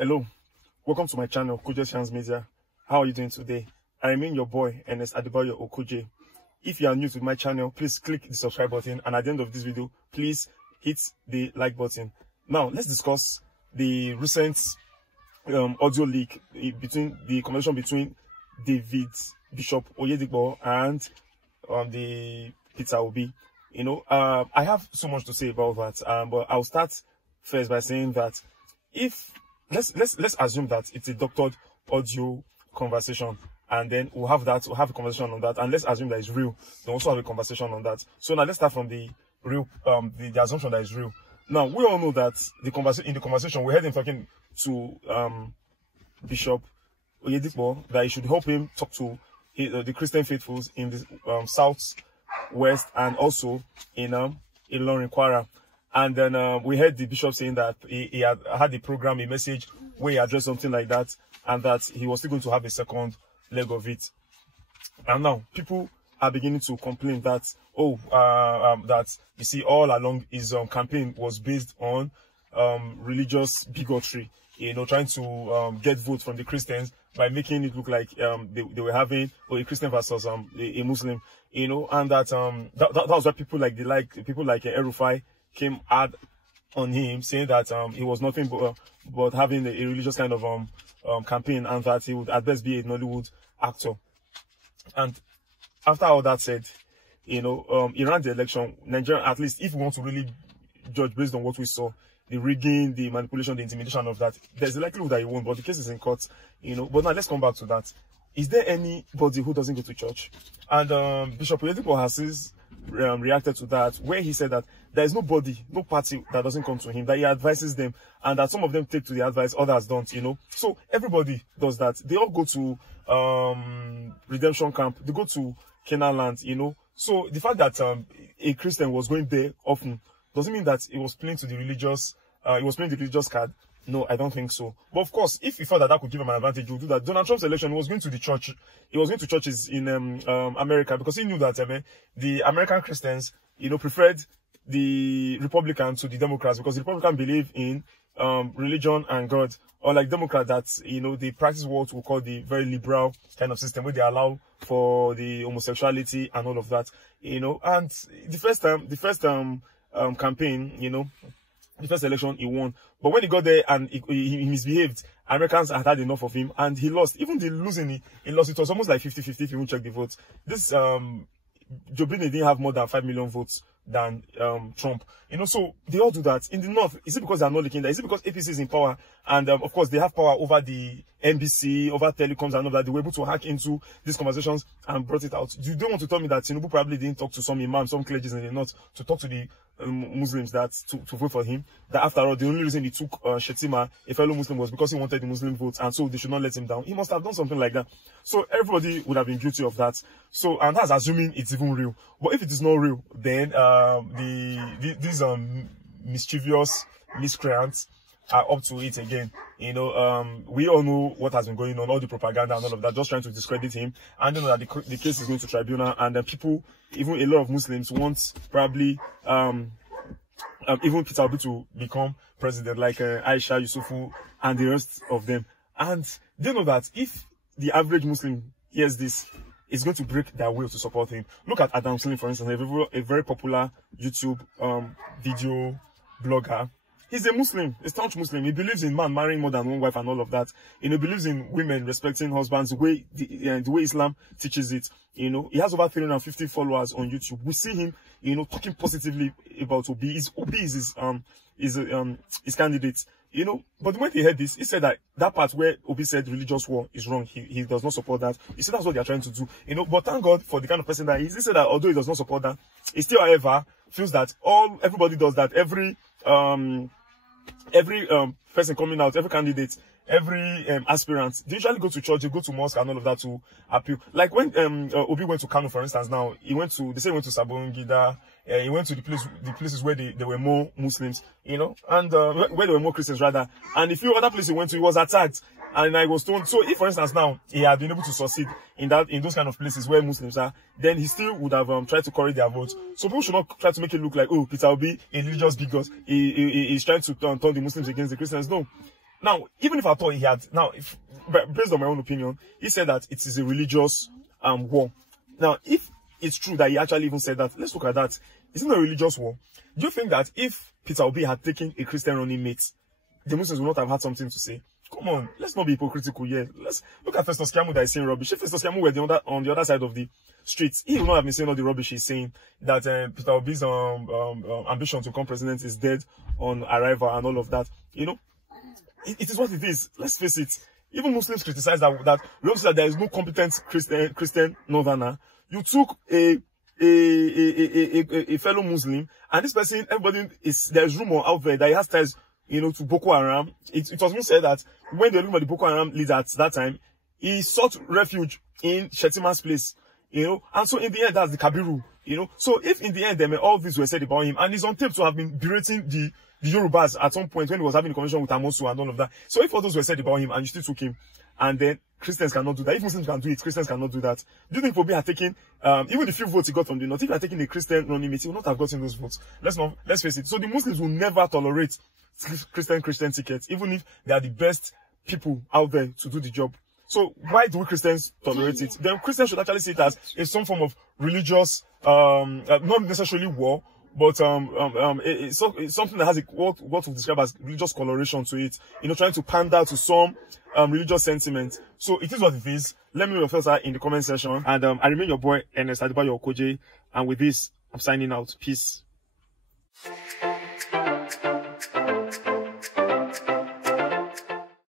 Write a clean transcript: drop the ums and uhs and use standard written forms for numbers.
Hello, welcome to my channel, Kuje Media. How are you doing today? I remain your boy, Ernest Adebayo Okuje. If you are new to my channel, please click the subscribe button, and at the end of this video, please hit the like button. Now, let's discuss the recent audio leak between the conversation between David Bishop Oyedigbo and the Peter Obi. You know, I have so much to say about that, but I'll start first by saying that if let's assume that it's a doctored audio conversation, and then we'll have a conversation on that, and let's assume that it's real. Then also have a conversation on that. So now let's start from the real the assumption that is real. Now we all know that in the conversation we heard him talking to Bishop Oyedigbo that he should help him talk to the Christian faithfuls in the south west and also in Ilorin, Kwara. And then we heard the bishop saying that he had a program, a message where he addressed something like that, and that he was still going to have a second leg of it. And now people are beginning to complain that that you see all along his campaign was based on religious bigotry, you know, trying to get votes from the Christians by making it look like they were having a Christian versus a Muslim, you know, and that that was what people like El-Rufai came hard on him, saying that he was nothing but having a religious kind of campaign, and that he would at best be a Nollywood actor. And after all that said, you know, he ran the election. Nigeria, at least if we want to really judge based on what we saw, the rigging, the manipulation, the intimidation of that, there's a likelihood that he won't, but the case is in court, you know. But now let's come back to that. Is there anybody who doesn't go to church? And Bishop Oyedigbo has reacted to that, where he said that there is nobody, no party that doesn't come to him, that he advises them, and that some of them take to the advice, others don't, you know. So everybody does that. They all go to redemption camp, they go to Canaan land, you know. So the fact that a Christian was going there often doesn't mean that he was playing to the religious, the religious card. No, I don't think so. But of course, if he felt that could give him an advantage, he would do that. Donald Trump's election, he was going to the church. He was going to churches in America, because he knew that the American Christians, you know, preferred the Republicans to the Democrats, because the Republicans believe in religion and God, unlike Democrats that, you know, they practice what we call the very liberal kind of system, where they allow for the homosexuality and all of that, you know. And the first campaign, you know, the first election he won, but when he got there and he misbehaved, Americans had enough of him, and he lost. Even the losing, he lost. It was almost like 50-50 if you won't check the votes. This Joe Biden didn't have more than 5 million votes than Trump, you know. So they all do that. In the north, is it because they are not leaking that? Is it because APC is in power, and of course they have power over the NBC, over telecoms and all that? They were able to hack into these conversations and brought it out. You don't want to tell me that Tinubu probably didn't talk to some imams, some clergies in the north to talk to the Muslims that to vote for him? That after all, the only reason he took Shetima, a fellow Muslim, was because he wanted the Muslim votes, and so they should not let him down. He must have done something like that. So everybody would have been guilty of that. So, and that's assuming it's even real. But if it is not real, then these mischievous miscreants are up to it again. You know, we all know what has been going on, all the propaganda and all of that, just trying to discredit him. And you know that the case is going to tribunal, and people, even a lot of Muslims, want probably even Peter Obi to become president, like Aisha, Yusufu, and the rest of them. And they know that if the average Muslim hears this, it's going to break their will to support him. Look at Adamslink, for instance, a very popular YouTube video blogger. He's a Muslim, a staunch Muslim. He believes in man marrying more than one wife and all of that. You know, believes in women respecting husbands the way Islam teaches it. You know, he has over 350 followers on YouTube. We see him, you know, talking positively about Obi. Obi is his candidate. You know, but when he heard this, he said that part where Obi said religious war is wrong. He does not support that. He said that's what they are trying to do. You know, but thank God for the kind of person that he is. He said that although he does not support that, he still, however, feels that everybody does that. Every person coming out, every candidate, every aspirant, they usually go to church, they go to mosque and all of that to appeal. Like when Obi went to Kano, for instance, now they say he went to Sabongida, he went to the places where there were more Muslims, you know, and where there were more Christians rather. And a few other places he went to, he was attacked, and I was told. So if, for instance, now he had been able to succeed in those kind of places where Muslims are, then he still would have tried to correct their votes. So people should not try to make it look like, oh, Peter Obi, a religious bigot, he's trying to turn the Muslims against the Christians. No. Now, even if I thought he had, now, if based on my own opinion, he said that it is a religious war. Now, if it's true that he actually even said that, let's look at that. It's not a religious war. Do you think that if Peter Obi had taken a Christian running mate, the Muslims would not have had something to say? Come on, let's not be hypocritical here. Let's look at Festus Keyamo that is saying rubbish. If Festus Keyamo were on the other side of the streets, he would not have been saying all the rubbish he's saying, that Peter Obi's ambition to become president is dead on arrival and all of that. You know, it is what it is. Let's face it. Even Muslims criticize that we also say that there is no competent Christian northerner. You took a fellow Muslim, and this person, there's rumor out there that he has ties, you know, to Boko Haram. It was even said that when they were looking at the Boko Haram leader at that time, he sought refuge in Shetima's place, you know, and so in the end, that's the Kabiru, you know. So if in the end, all this were said about him, and he's on tape to have been berating the Yorubas at some point when he was having a conversation with Amosu and all of that. So if all those were said about him and you still took him, and then Christians cannot do that. If Muslims can do it, Christians cannot do that. Do you think Obi had taken, even the few votes he got from the North, if he had taken a Christian running mate, he would not have gotten those votes. Let's face it. So the Muslims will never tolerate Christian tickets, even if they are the best people out there to do the job. So why do we Christians tolerate it? Then Christians should actually see it as some form of religious, not necessarily war, but it's something that has what we describe as religious coloration to it. You know, trying to pander to some religious sentiment. So it is what it is. Let me know your thoughts in the comment section. And I remain your boy Ernest Adebayo Okoje. And with this, I'm signing out. Peace.